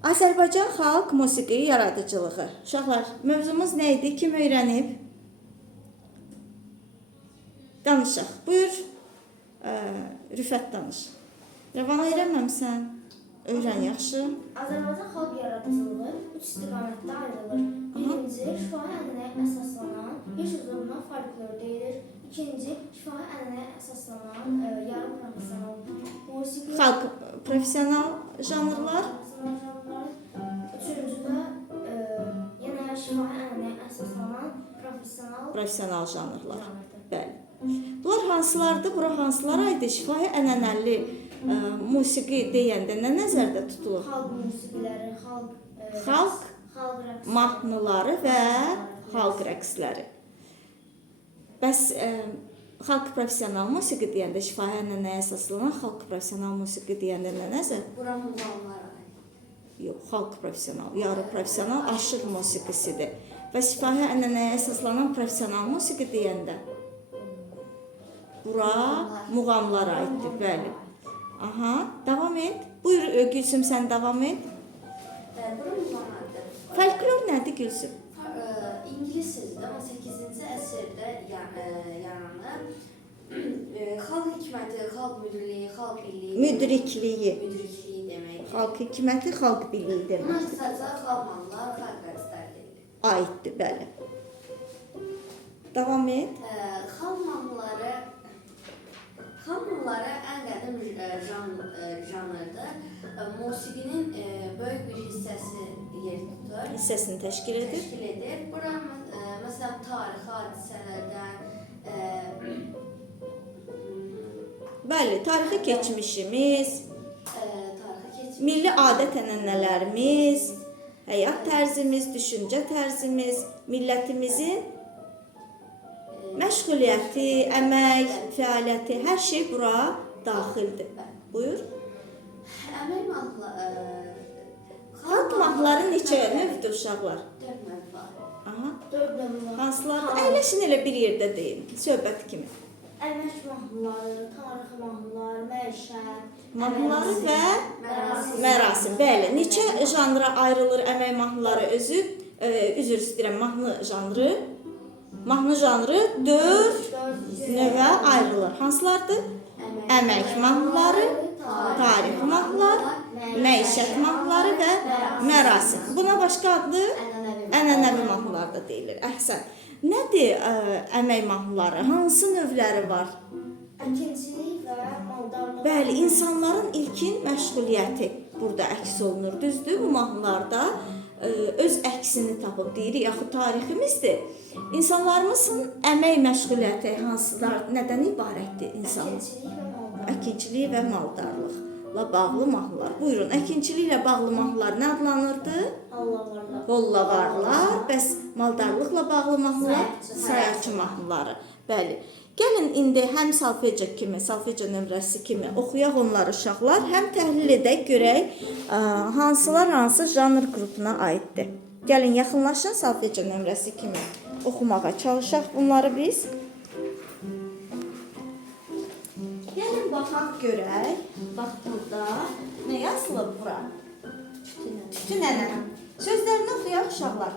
Azərbaycan xalq musiqi yaradıcılığı. Uşaqlar, mövzumuz nə idi? Kim öyrənib? Danışaq. Buyur. Rüfət danış. Rəvan öyrənməmsən? Öyrən yaxşı. Azərbaycan xalq yaradıcılığı üç istiqamətdə ayrılır. Birinci, şifahi ənənəyə əsaslanan yaş üzründən folklor deyilir. İkinci, şifahi ənənəyə əsaslanan yarım professional musiqi. Xalq professional janrlar. Üçüncü də yenə şifahi ənənəyə əsaslanan professional janrlar. Bəli. Bunlar hansılardır? Bura hansılara aiddir? Şifahi ənənəli musiqi deyəndə nə nəzərdə tutulur? Xalq musiqiləri, xalq mahnıları və xalq rəqsləri. Bəs xalq professional musiqi deyəndə, şifahi ənənəyə əsaslanan xalq professional musiqi deyəndə nə nəzər? Bura muğamlar. Yox, xalq professional, yarı professional aşıq musiqisidir. Və şifahi ənənəyə əsaslanan professional musiqi deyəndə bura muğamlar aiddir, bəli. Aha, davam et. Buyur Gülsüm, sən davam et. Bura muğamlardır. Folklor nədir Gülsüm? İngilis sözüdür, 18-ci əsrdə yaranır. Xalq hikməti, xalq müdürliyi, xalq birliyi. Müdrikliyi. Müdrikliyi demək. Xalq hikməti, xalq birliyi demək. Buna qısaca xalq mahnılar, xalq rəqslər deyilir. Aiddir, bəli. Davam et. Xalq mahnıları ən qədim janrdır. Musiqinin böyük bir hissəsi yer tutur. Hissəsini təşkil edir. Bura məsələn tarix hadisələrdən, Bəli, tarixi keçmişimiz, milli adət-ənənələrimiz, həyat tərzimiz, düşüncə tərzimiz, millətimizin məşğuliyyəti, əmək, fəaliyyəti, hər şey bura daxildir. Buyur. Əmək mahnıları. Xalq mahnıları neçə növdür uşaqlar? 4 növ var. Aha. 4 növü var. Hansılar? Əyləşin elə bir yerdə deyin, söhbət kimi. Əmək mahnıları, tarixi mahnılar, məişət, Mahnıları və mərasim. Bəli, neçə janra ayrılır əmək mahnıları özü? Üzr istəyirəm, mahnı janrı. Mahnı janrı 4 növə ayrılır. Hansılardır? Əmək mahnıları, tarix mahnılar, məişət mahnıları və mərasim. Buna başqa adlı ənənəvi mahnılar da deyilir. Əhsən. Nədir əmək mahnıları? Hansı növləri var? əkinçilik və maldarlıq. Bəli, insanların ilkin məşğuliyyəti burada əks olunur. Düzdür, bu mahnılarda öz əksini tapıb deyirik, yaxud tariximizdir. İnsanlarımızın əmək məşğuliyyəti hansılar, nədən ibarətdir insanlar? Əkinçilik və maldarlıqla bağlı mahnılar. Buyurun, əkinçiliklə bağlı mahnılar nə adlanırdı? Hollavarlar. Bəs maldarlıqla bağlı mahnılar? Sayaçı mahnıları. Bəli. Gəlin indi həm salfeca kimi, salfeca nömrəsi kimi oxuyaq onları uşaqlar, həm təhlil edək, görək hansılar hansı janr qrupuna aiddir. Gəlin yaxınlaşın salfeca nömrəsi kimi oxumağa çalışaq bunları biz. Gəlin baxaq görək. Bax burada nə yazılıb bura? Tütün ənənə. Sözlərini oxuyaq uşaqlar.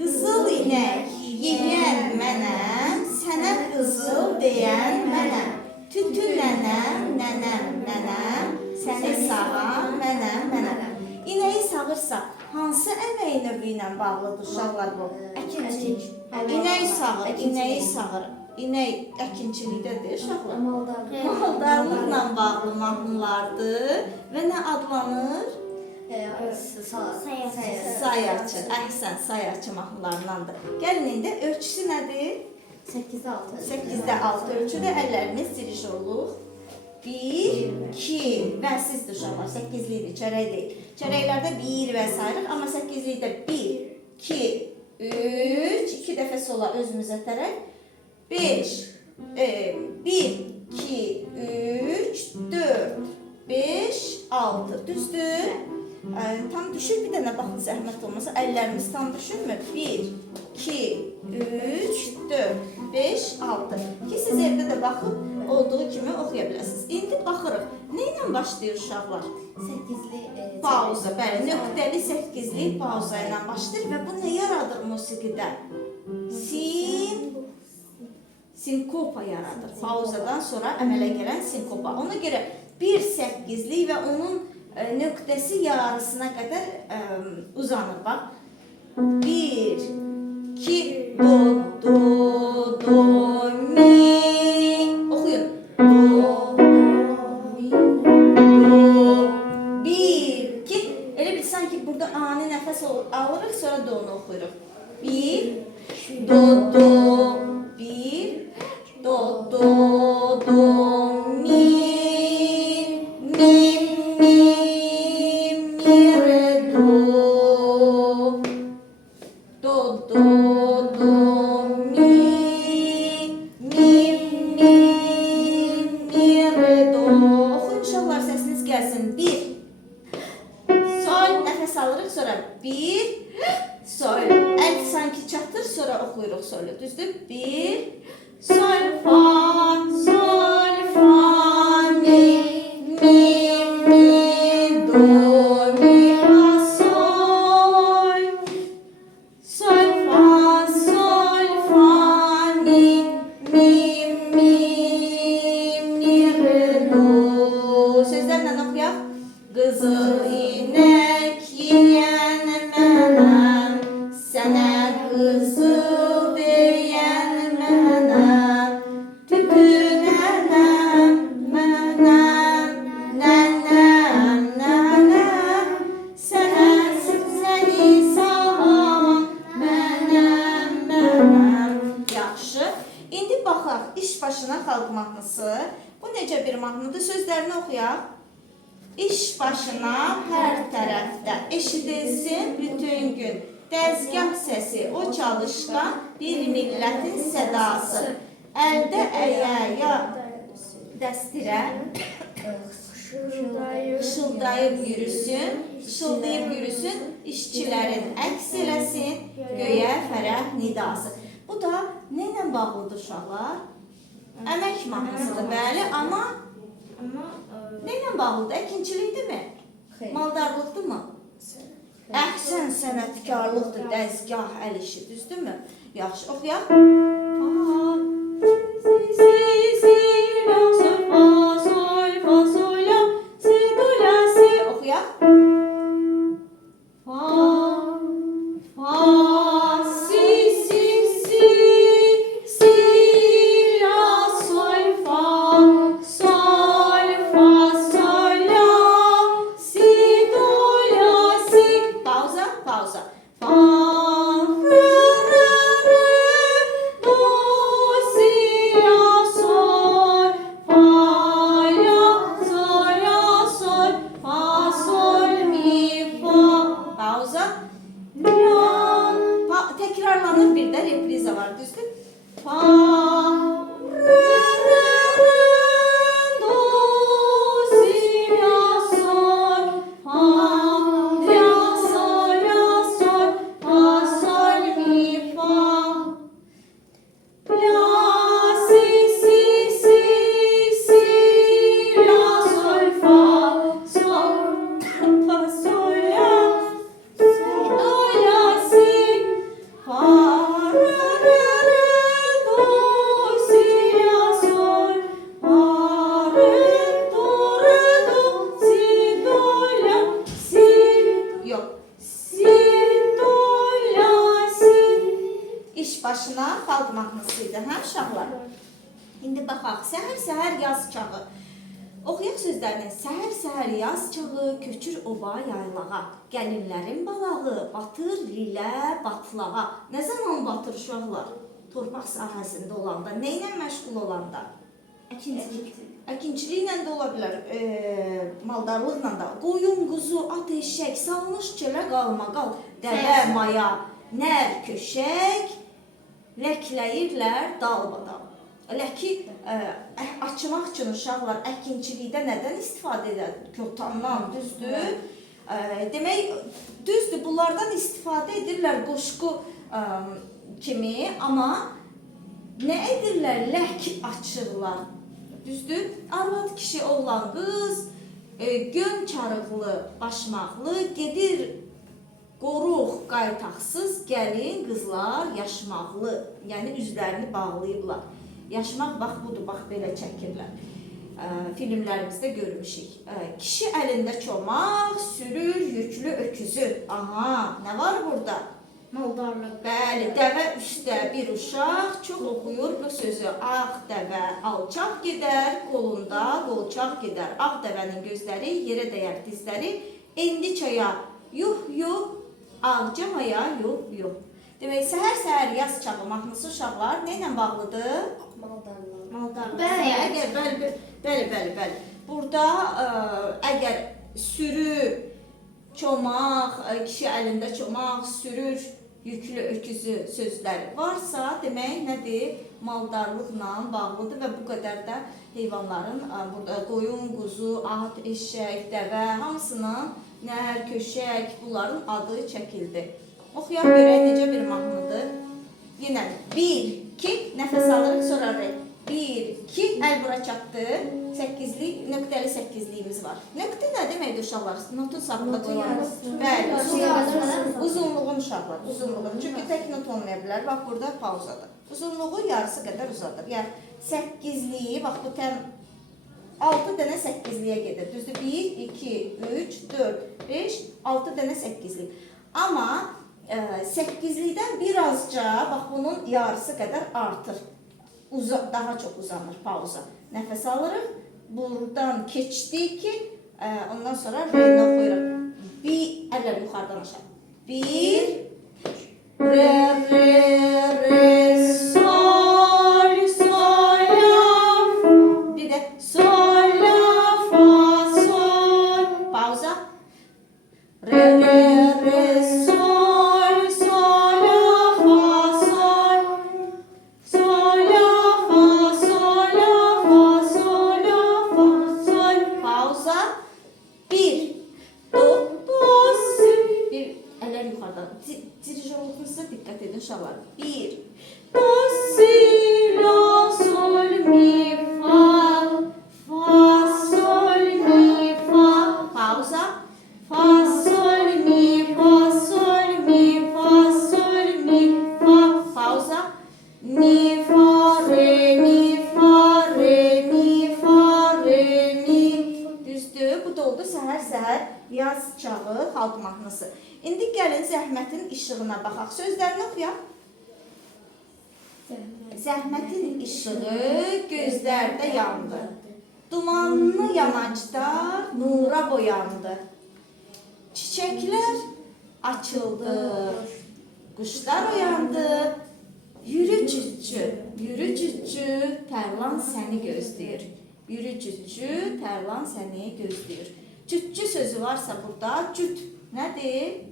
Qızıl inək yeyən mənəm, sənə qızıl deyən mənəm. Tütün nənəm, nənəm, səni sağan mənəm. İnəyi sağırsa, hansı əmək növü ilə bağlıdır uşaqlar bu? Əkinçilik. İnəyi sağır. İnək əkinçilikdədir uşaqlar. Maldarlıqla bağlı mahnılardır və nə adlanır? Sayaçı. Əhsən, sayaçı mahnılarındandır. Gəlin indi ölçüsü nədir? 8-də 6 ölçüdə əllərimiz diriş olur. 1, 2 və sizdir uşaqlar, 8-lidir, çərək deyil. Çərəklərdə 1 və sayırıq, amma 8-likdə 1, 2, 3, 2 dəfə sola özümüzə tərəf. 5, 1, 2, 3, 4, 5, 6. Düzdür? Tam düşür, bir dənə baxın zəhmət olmasa, əllərimiz tam düşürmü? 1, 2, 3, 4, 5, 6. Ki siz evdə də baxıb olduğu kimi oxuya bilərsiniz. İndi baxırıq. Nə ilə başlayır uşaqlar? 8-li Pauza, bəli, nöqtəli 8-li pauza ilə başlayır və bu nə yaradır musiqidə? Sinkopa yaradır. Pauzadan sonra əmələ gələn sinkopa. Ona görə 1-8-li və onun nöqtəsi yarısına qədər uzanır. Bax. 1, 2, do, mi. Oxuyun. Do, mi, do. 1, 2. Elə bil sanki burada ani nəfəs alırıq, sonra do-nu oxuyuruq. 1, do, 1, do, mi, re, do, mi, re, do. Oxuyun uşaqlar, səsiniz gəlsin. 1, sol, nəfəs alırıq, sonra 1, sol. Əl sanki çatır, sonra oxuyuruq solu. Düzdür? 1, sol, fa, mi, do, mi, fa, sol. Sol, fa, mi, re, do. Sözlərlə oxuyaq. Qızıl inek yiyən mənəm, sənə qızıl deyən mənəm, tütünənəm mənəm, nənəm, səni salan mənəm. Yaxşı. İndi baxaq, iş başına xalq mahnısı. Bu necə bir mahnıdır? Sözlərini oxuyaq. İş başına hər tərəfdə eşidilsin bütün gün. Dəzgah səsi, o çalışqan bir millətin sədası. Əldə əyə dəstirə şıldayıb yürüsün, işçilərin əks eləsin, göyə fərəh nidası. Bu da nə ilə bağlıdır uşaqlar? Əmək mahnısıdır, bəli, amma nə ilə bağlıdır? Əkinçilikdir mi? Maldarlıqdır mı? Əhsən sənətkarlıqdır, dəzgah əl işi, düzdürmü? Yaxşı, oxuyaq. Oxuyaq. Təkrarlanır, bir də repriza var, düzdür? Fa, re, do, si, la, sol, fa, la, sol, fa, sol, mi, fa, la, si, la, sol, fa, sol, la, do, la, si. Fa, re, do, si, la, sol, fa, do, si, do, la, si. Yox. Si, do, la, si. İş başına xalq mahnısıydı, hə uşaqlar? İndi baxaq, səhər-səhər yaz çağı. Oxuyaq sözlərini. Səhər-səhər yaz çağı, köçür oba yaylağa. Gəlinlərin balağı, batır lilə batlağa. Nə zaman batır uşaqlar? Torpaq sahəsində olanda, nə ilə məşğul olanda? Əkinçiliklə də ola bilər, maldarlıqla da. Qoyun, quzu, at, eşək, salmış çölə qalmaqal, dəvə, maya, nər, köşək, ləkləyirlər dalbadal. Ləki açmaq üçün uşaqlar əkinçilikdə nədən istifadə edir? Kötandan, düzdür? Demək, düzdür, bunlardan istifadə edirlər qoşqu kimi, amma nə edirlər? Lək açırlar. Düzdür? Arvad kişi, oğlan qız, gön çarıqlı, başmaqlı, gedir qoruq, qaytaqsız gəlin qızlar yaşmaqlı. Yəni üzlərini bağlayıblar. Yaşmaq bax budur, bax belə çəkirlər. Filmlərimizdə görmüşük. Kişi əlində çomaq, sürür yüklü öküzü. Aha, nə var burada? Maldarlıq. Bəli, dəvə üstə bir uşaq çox oxuyur bu sözü. Ağ dəvə alçaq gedər, qolunda qolçaq gedər. Ağ dəvənin gözləri yerə dəyər dizləri. Endi çaya yuh yuh, ağcamaya yuh yuh. Demək, səhər-səhər yaz çağı mahnısı uşaqlar nə ilə bağlıdır? Maldarlıq. Bəli. Burada əgər sürü, çomaq, kişi əlində çomaq, sürür, yüklü öküzü sözləri varsa, demək nədir? Maldarlıqla bağlıdır və bu qədər də heyvanların, burada qoyun, quzu, at, eşək, dəvə, hamısının nəhər, köşək, bunların adı çəkildi. Oxuyaq görək necə bir mahnıdır. Yenə 1, 2, nəfəs alırıq, sonra 1, 2, əl bura çatdı. 8'lik, nöqtəli 8'liyimiz var. Nöqtə nə deməkdir uşaqlar? Notun sağında qoyulur. Bəli, uzunluğun uşaqlar, uzunluğun. Çünki tək not olmaya bilər. Bax, burada pauzadır. Uzunluğu yarısı qədər uzadır. Yəni 8'liyi, bax bu təm 6 dənə 8'liyə gedir. Düzdür? 1, 2, 3, 4, 5, 6 dənə 8'lik. Amma 8'likdən birazca, bax bunun yarısı qədər artır. Daha çox uzanır pauza. Nəfəs alırıq. Buradan keçdik ki, ondan sonra reyni oxuyuruq. Bir, əllər yuxarıdan aşağı. 1, re, re, re, sol, sol, la. Bir də sol, la, fa, sol. Pauza. Re, re, re, sol, sol, la, fa, sol. Sol, la, fa, sol, la, fa, sol, la, fa, sol. Pauza. 1, do, si. Bir, əllər yuxarıdan. Dirijorluğunuza diqqət edin uşaqlar. 1, do, si, la, sol, mi, fa, fa, sol, mi, fa. Pauza. Fa, sol, mi, fa, sol, mi, fa, sol, mi, fa. Pauza. Mi, fa, re, mi, fa, re, mi, fa, re, mi. Düzdür? Bu da oldu səhər-səhər yaz çağı xalq mahnısı. İndi gəlin zəhmətin işığına baxaq. Sözlərini oxuyaq. Zəhmətin işığı gözlərdə yandı. Dumanlı yamacda nura boyandı. Çiçəklər açıldı. Quşlar oyandı. Yürü cüccü, tərlan səni gözləyir. Yürü cüccü, tərlan səni gözləyir. Cüccü sözü varsa burada, cüt nədir?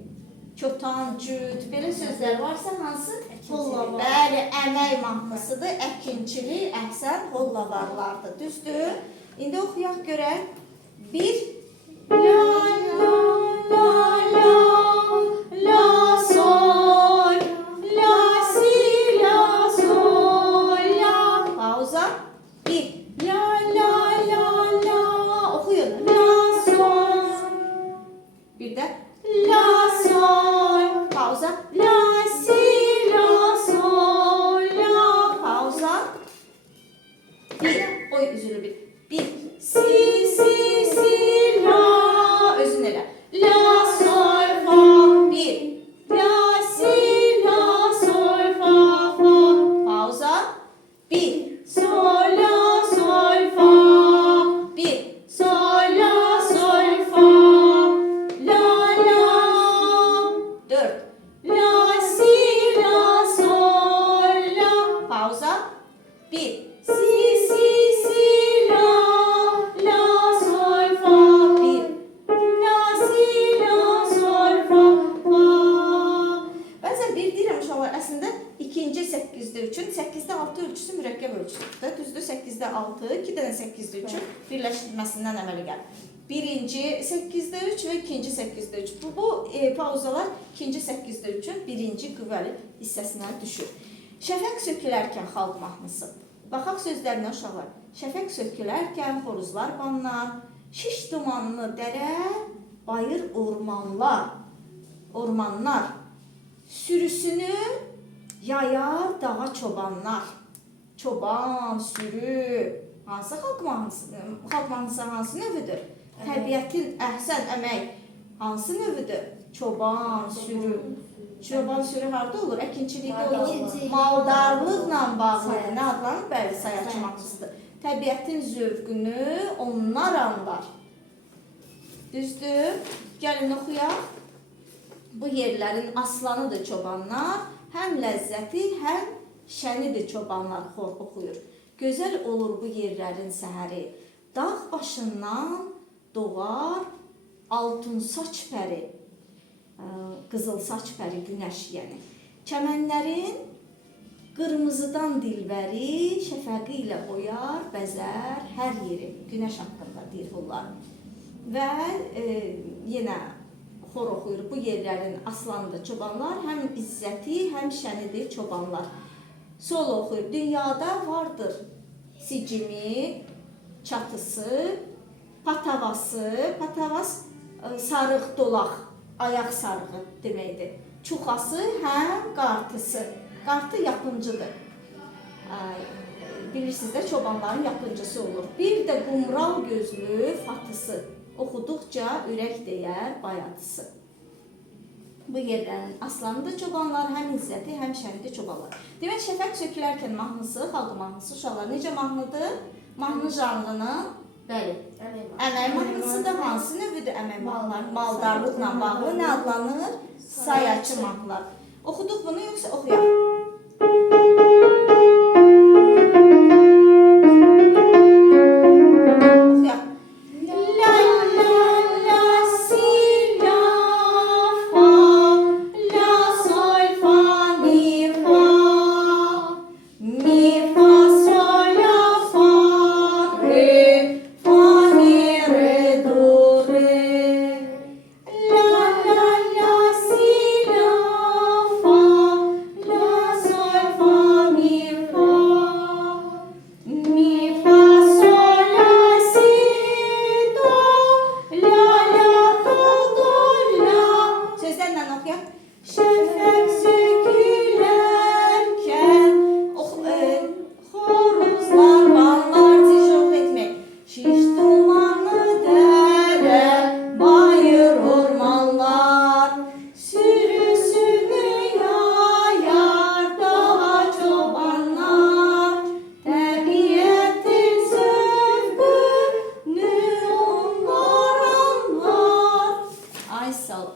Kötan, cüt, belə sözlər varsa hansı? Hollavar. Bəli, əmək mahnısıdır, əkinçilik, əhsən, hollavarlardır. Düzdür? İndi oxuyaq görək. 1, la, la, la, la, la, sol, la, si, la, sol, la. Pauza. 1, la, la, la, la. Oxuyun. La, sol. Bir də la, sol. Pauza. La, si, la, sol, la. Pauza. 1, oy üzülü bir. 1, si, si, si, la. Özün elə. La, sol, fa. 1, la, si, la, sol, fa, fa. Pauza. 1, sol, la, sol, fa. 1, sol, la, sol, fa. La, la. 4, la, si, la, sol, la. Pauza. 1, si, si, si, la, la, sol, fa. 1, la, si, la, sol, fa, fa. Bəzən bir deyirəm uşaqlar, əslində ikinci 8'də 3'ün 8'də 6 ölçüsü mürəkkəb ölçüsüdür. Düzdür? 8'də 6, 2 dənə 8'də 3'ün birləşdirməsindən əmələ gəlir. Birinci 8'də 3 və ikinci 8'də 3. Bu pauzalar ikinci 8'də 3'ün birinci qüvvəli hissəsinə düşür. Şəfəq sökülərkən xalq mahnısı. Baxaq sözlərinə uşaqlar. Şəfəq sökülərkən xoruzlar banlar, şiş dumanlı dərə, bayır ormanlar. Sürüsünü yayar dağa çobanlar. Çoban, sürü. Hansı xalq mahnısı hansı növüdür? Təbiətin əhsən əmək hansı növüdür? Çoban, sürü. Çoban, sürü harda olur? Əkinçilikdə olur. Maldarlıqla bağlıdır. Nə adlanır? Bəli, sayaçı mahnısıdır. Təbiətin zövqünü onlar anlar. Düzdür? Gəlin oxuyaq. Bu yerlərin aslanıdır çobanlar. Həm ləzzəti, həm şənidir çobanlar oxuyur. Gözəl olur bu yerlərin səhəri. Dağ başından doğar altın saç pəri. Qızıl saç pəri, günəş yəni. Çəmənlərin qırmızıdan dilbəri, şəfəqi ilə boyar, bəzər hər yeri. Günəş haqqında deyir bunlar. Və yenə xor oxuyur. Bu yerlərin aslanıdır çobanlar. Həm izzəti, həm şənidir çobanlar. Sol oxuyur. Dünyada vardır sicimi, çatısı, patavası. Patavas sarıq dolaq, ayaq sarığı deməkdir. Çuxası, həm qartısı. Qartı yapıncıdır. Bilirsiniz də çobanların yapıncısı olur. Bir də qumral gözlü fatısı. Oxuduqca ürək deyər bayatısı. Bu yerlərin aslanıdır çobanlar, həm izzəti, həm şənidir çobanlar. Demək, şəfəq sökülərkən mahnısı, xalq mahnısı uşaqlar necə mahnıdır? Mahnı janrının, bəli, əmək mahnısıdır. Hansı növüdür əmək mahnılar? Maldarlıqla bağlı nə adlanır? Sayaçı mahnılar. Oxuduq bunu, yoxsa oxuyaq?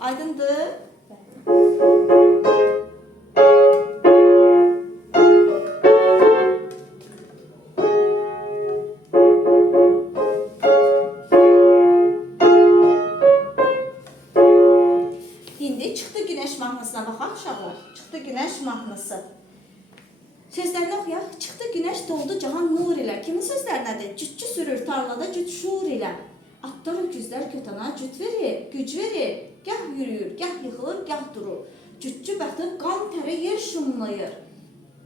Aydındır? İndi çıxdı günəş mahnısına baxaq uşaqlar. Çıxdı günəş mahnısı. Sözlərini oxuyaq. Çıxdı günəş doldu cahan nur ilə. Kimin sözlərindədir? Cütçü sürür tarlada cüt şuur ilə. Atlar öküzlər kötana cüt verir, güc verir. Gah yürüyür, gah yıxılır, gah durur. Cütçü bəxti qan təri yer şumlayır.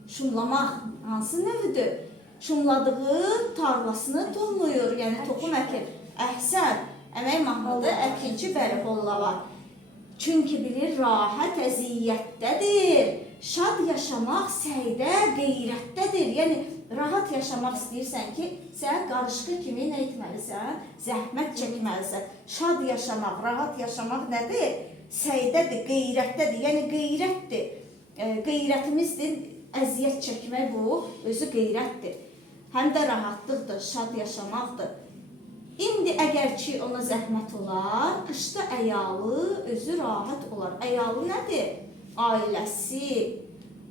Şumlamaq hansı növüdür? Şumladığı tarlasını tonlayır, yəni toxum əkir. Əhsən, əmək mahnıdır, əkinçi bəli holla var. Çünki bilir rahat əziyyətdədir. Şad yaşamaq səydə, qeyrətdədir. Yəni rahat yaşamaq istəyirsən ki, sən qarışqı kimi nə etməlisən? Zəhmət çəkməlisən. Şad yaşamaq, rahat yaşamaq nədir? Səydədir, qeyrətdədir. Yəni qeyrətdir. Qeyrətimizdir, əziyyət çəkmək bu, özü qeyrətdir. Həm də rahatlıqdır, şad yaşamaqdır. İndi əgər ki ona zəhmət olar, qışda əyalı özü rahat olar. Əyalı nədir? Ailəsi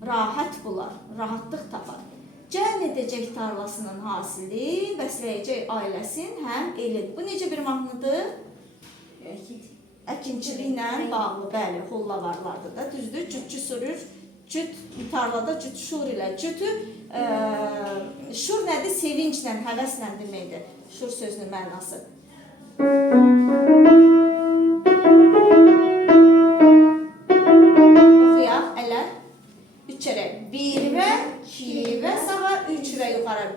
rahat bular, rahatlıq tapar. Cəm edəcək tarlasının hasili, bəsləyəcək ailəsin, həm elin. Bu necə bir mahnıdır? Əkinçiliklə bağlı, bəli, holla varlardır da, düzdür. Cütçü sürür, cüt tarlada cüt şur ilə. Cütü, şur nədir? Sevinclə, həvəslə deməkdir. Şur sözünün mənası. Oxuyaq, ələr. 3 kərə. 1 və 2 və sağa, 3 və yuxarı.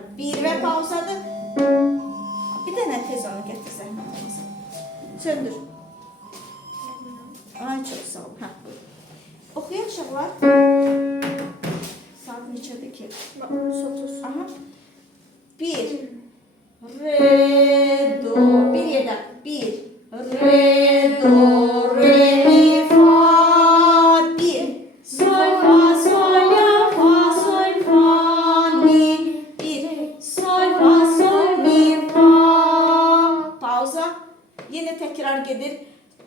Çox sağ ol. Hə, buyur. Oxuyaq uşaqlar. Saat neçədir ki? 30. Aha. 1 re do bir yerdə 1 re do re mi fa 1 sol fa sol la fa sol fa mi 1 sol fa sol mi fa pauza yine tekrar gedir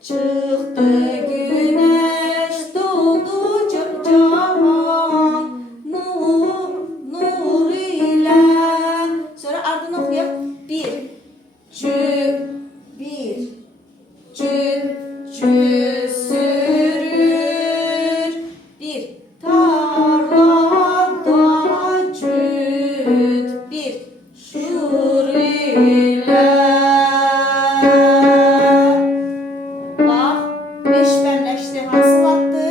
çıktı güneş doğdu cavan nur ile sonra ardını okuyaq 1 cü sürür bir tarlada cüt bir şur ile bak 5 bərləşdi hasılatdı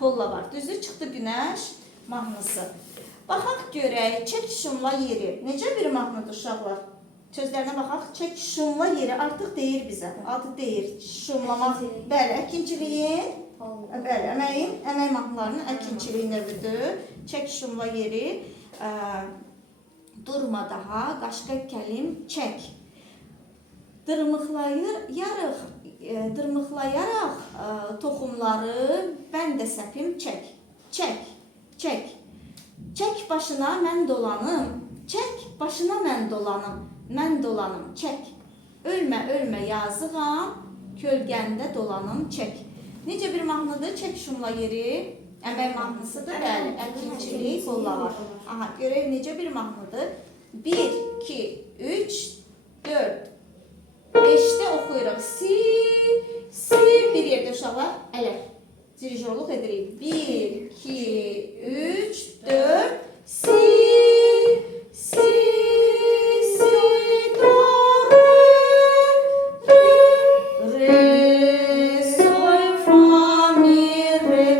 holla var. Düzdür, çıxdı günəş mahnısı. Baxaq görək, çək şumla yeri. Necə bir mahnıdır uşaqlar? Sözlərinə baxaq, çək şumla yeri artıq deyir bizə. Adı deyir, şumlamaq. Bəli, əkinçiliyin, bəli, əmək mahnılarının əkinçiliyi növüdür. Çək şumla yeri, durma daha, qaşqa kəlim, çək. Dırmıqlayaraq toxumları mən də səpim çək. Çək, çək. Çək başına mən dolanım. Çək başına mən dolanım. Mən dolanım, çək. Ölmə, ölmə yazığam. Kölgəndə dolanım, çək. Necə bir mahnıdır? Çək şumla yeri. Əmək mahnısıdır, bəli. Əkinçilik, qolla var. Aha, görək necə bir mahnıdır? 1, 2, 3, 4. 5'te oxuyuruq. Si, bir yerdə uşaqlar, ələ. Dirijorluq edirik. 1, 2, 3, 4. Si, do, re, sol, fa, mi, re,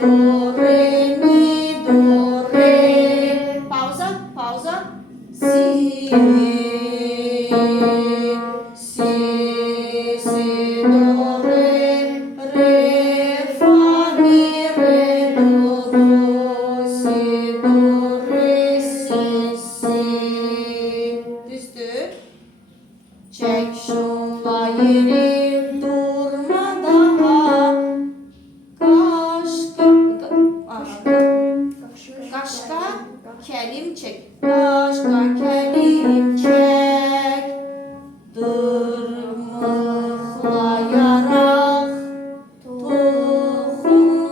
do, re, mi, do, re. Pauza, pauza. Si, do, re, fa, mi, re, do, si, do, re, si. Düzdür. Çək şumla yeri, durma daha. Qaşqa kəlim çək. Qaşqa kəlim çək. Dırmıqlayaraq toxumları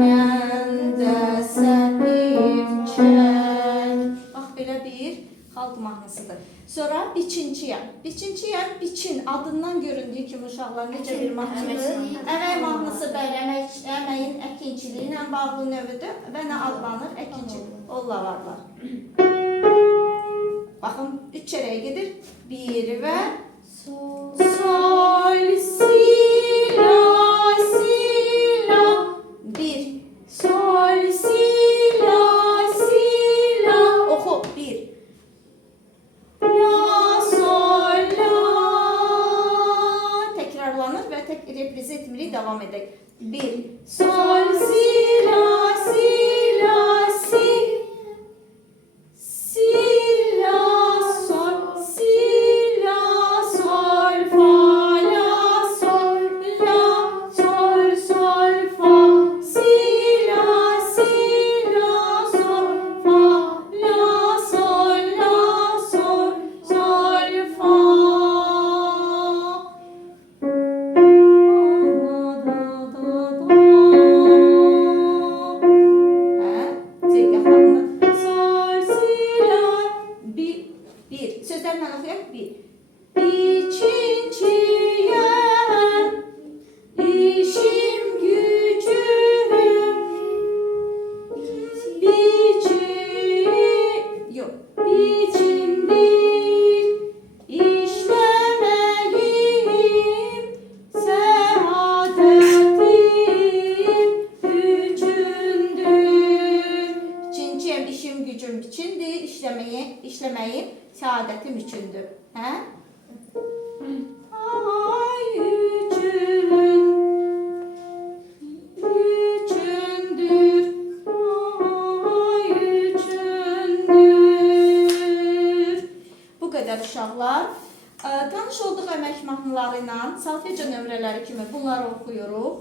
mən də səpim çək. Bax, belə bir xalq mahnısıdır. Sonra biçinciyəm. Biçinciyəm, biçin adından göründüyü kimi uşaqlar necə bir mahnıdır? Əmək mahnısı bəli, əməyin əkinçiliyi ilə bağlı növüdür və nə adlanır? Əkinçilik. Olla varlar. Baxın, 3 çərəyə gedir. 1 və sol, si, la, 1. Sol, si, la. Oxu, 1. La, sol, la. Təkrarlanır və reprizə etmirik, davam edək. 1. Sol, si, la, si. Si, la, sol, fa, la, sol, fa. Si, la, sol, fa, la, sol, fa. zaman solfeca nömrələri kimi bunları oxuyuruq.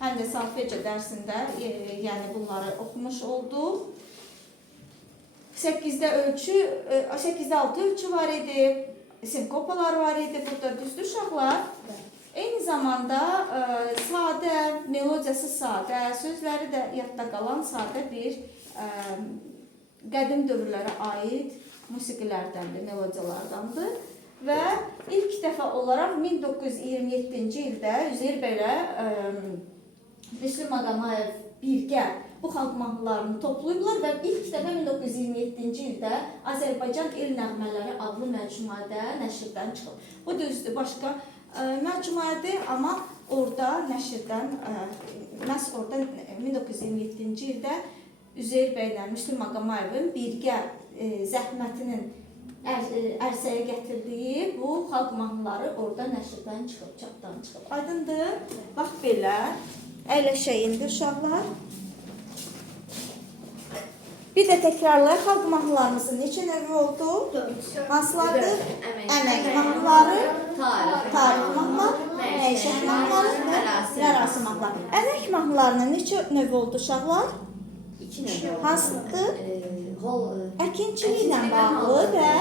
Həm də solfeca dərsində yəni bunları oxumuş olduq. 8-də 6 ölçü var idi. Sinkopalar var idi burada, düzdür uşaqlar? Eyni zamanda sadə, melodiyası sadə, sözləri də yadda qalan sadə bir qədim dövrlərə aid musiqilərdəndir, melodiyalardandır. Və ilk dəfə olaraq 1927-ci ildə Üzeyir bəylə Müslüm Maqamayev birgə bu xalq mahnılarını toplayıblar və ilk dəfə 1927-ci ildə Azərbaycan El Nəğmələri adlı məcmuədə nəşrdən çıxıb. Bu düzdür, başqa məcmuədir, amma orada nəşrdən, məhz orada 1927-ci ildə Üzeyir bəylə Müslüm Maqamayevin birgə zəhmətinin ərsəyə gətirdiyi bu xalq mahnıları orada nəşrdən çıxıb, çapdan çıxıb. Aydındır? Bax belə, əyləşək indi uşaqlar. Bir də təkrarlayaq, xalq mahnılarımızın neçə növü oldu? Hansılardır? Əmək mahnıları, tarix mahnıları, məişət mahnıları və mərasim mahnıları. Əmək mahnılarının neçə növü oldu uşaqlar? 2 növü. Hansıdır? Əkinçiliklə bağlı və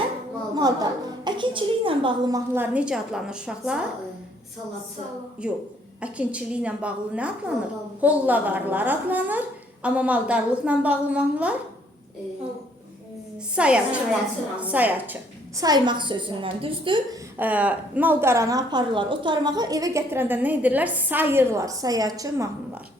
maldar. Əkinçiliklə bağlı mahnılar necə adlanır uşaqlar? Salatı. Yox. Əkinçiliklə bağlı nə adlanır? Hollavarlar adlanır. Amma maldarlıqla bağlı mahnılar? Sayaqçı mahnı. Sayaqçı. Saymaq sözündən düzdür. Malqaranı aparırlar otarmağa, evə gətirəndə nə edirlər? Sayırlar. Sayaqçı mahnılar.